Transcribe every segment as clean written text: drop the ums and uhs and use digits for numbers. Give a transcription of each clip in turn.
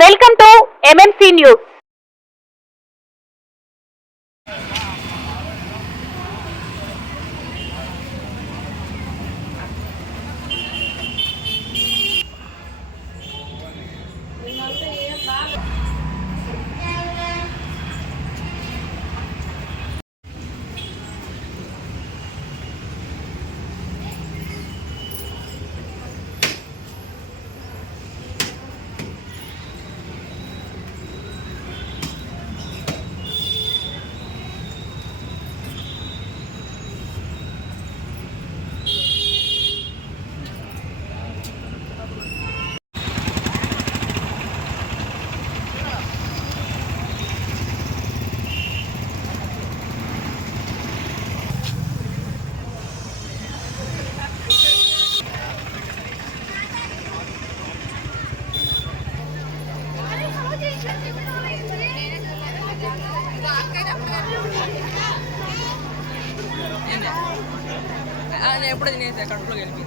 Welcome to MMC news. ఎప్పుడు తినేసా కడుపులో కలిపి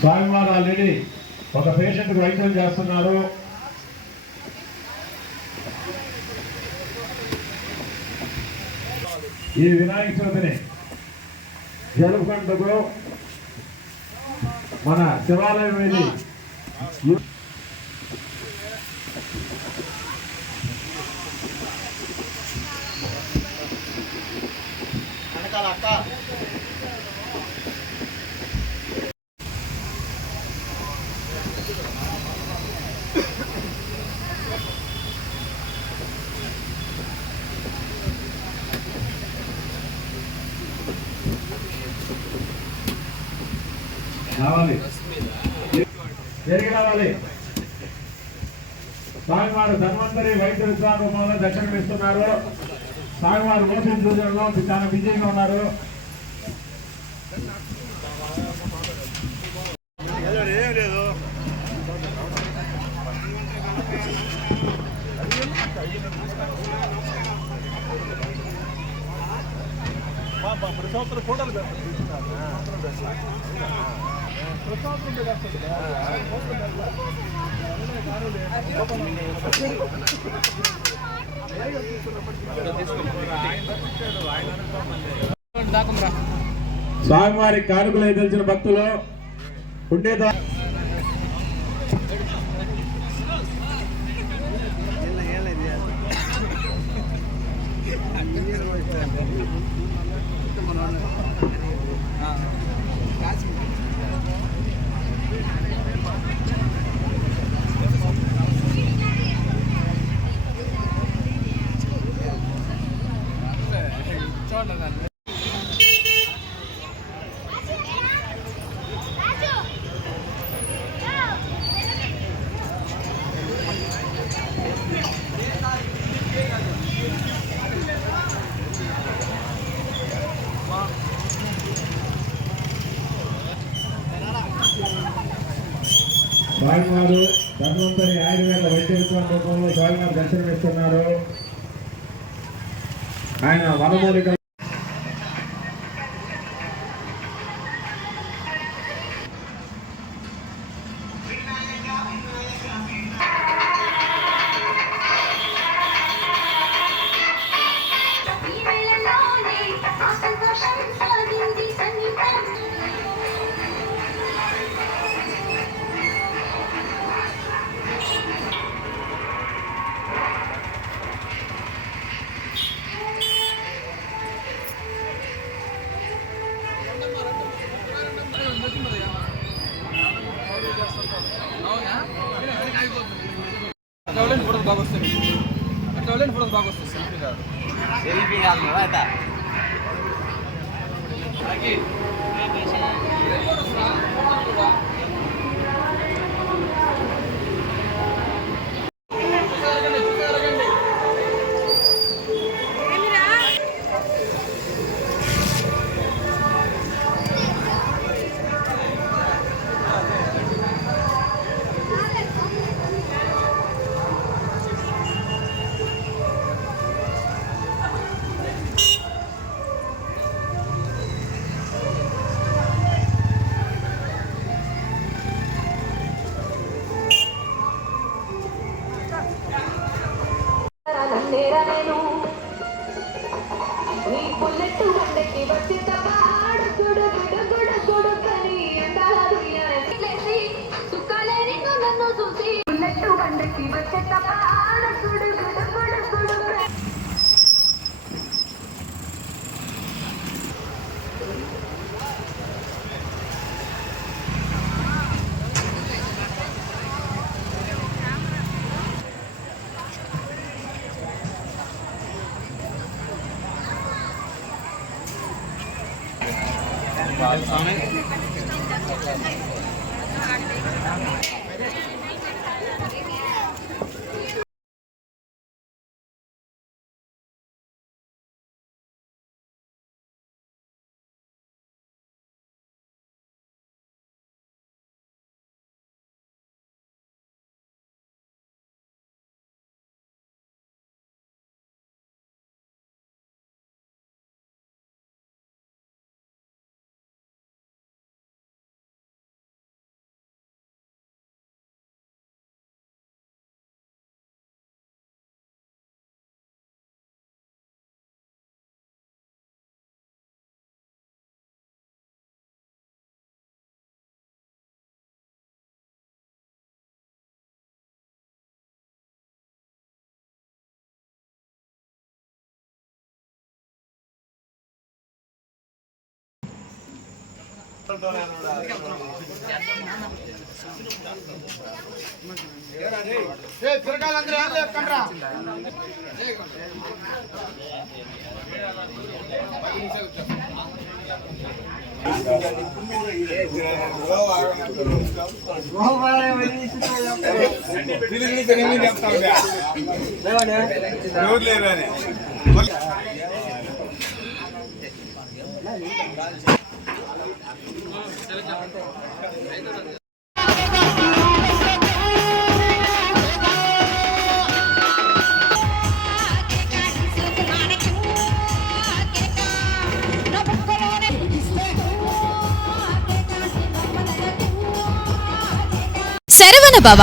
స్వామివారు ఆల్రెడీ ఒక పేషెంట్కి వైద్యం చేస్తున్నారు. ఈ వినాయక చవితిని జరుపుకుంటూ మన శివాలయం వెళ్ళి రావాలి, తిరిగి రావాలి. స్వామివారు ధన్వంతరి వైద్య విశ్వాసంలో దర్శనమిస్తున్నారు. స్వామివారు మోసం సూచనలో చాలా బిజీగా ఉన్నారు. ఫోటోలు స్వామివారి కానుకలు తెలిసిన భక్తులు ఉండేదా స్వామివారు ధన్వంతరి ఆయుర్వేద వైద్య విశ్వాసంలో స్వామివారు దర్శనమిస్తున్నారు. ఆయన వనమూలిక బాగా వస్తుంది సెల్ఫీ కాదు. సెల్ఫీ కాదు అట నేను నీ బుల్లెట్ వండకి వచ్చి తపాడు గుడు గుడు గుడు గుడు కని అందాలు యాసి సుఖాలేని నన్ను చూసి బుల్లెట్ వండకి వచ్చి తపాడు గుడు గుడు గుడు గుడు శరవణ భవ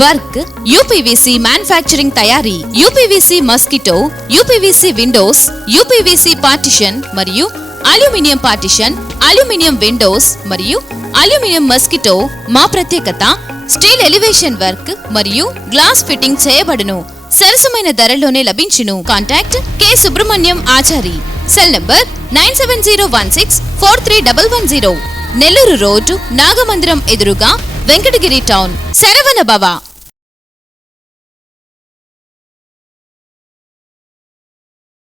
వర్క్ యూపీవీసీ మ్యానుఫ్యాక్చరింగ్ తయారీ UPVC mosquito UPVC Windows UPVC partition మరియు అల్యూమినియం పార్టిషన్ అల్యూమినియం విండోస్ మరియు అల్యూమినియం మస్కిటో మా ప్రత్యేకత స్టీల్ ఎలివేషన్ వర్క్ మరియు గ్లాస్ ఫిట్టింగ్ చేయబడును సరసమైన ధరలోనే లభించును contact K Subrahmanyam Achari cell number 9701643110 Nellore road Nagamandiram ఎదురుగా వెంకటగిరి టౌన్ శరవణ భవ.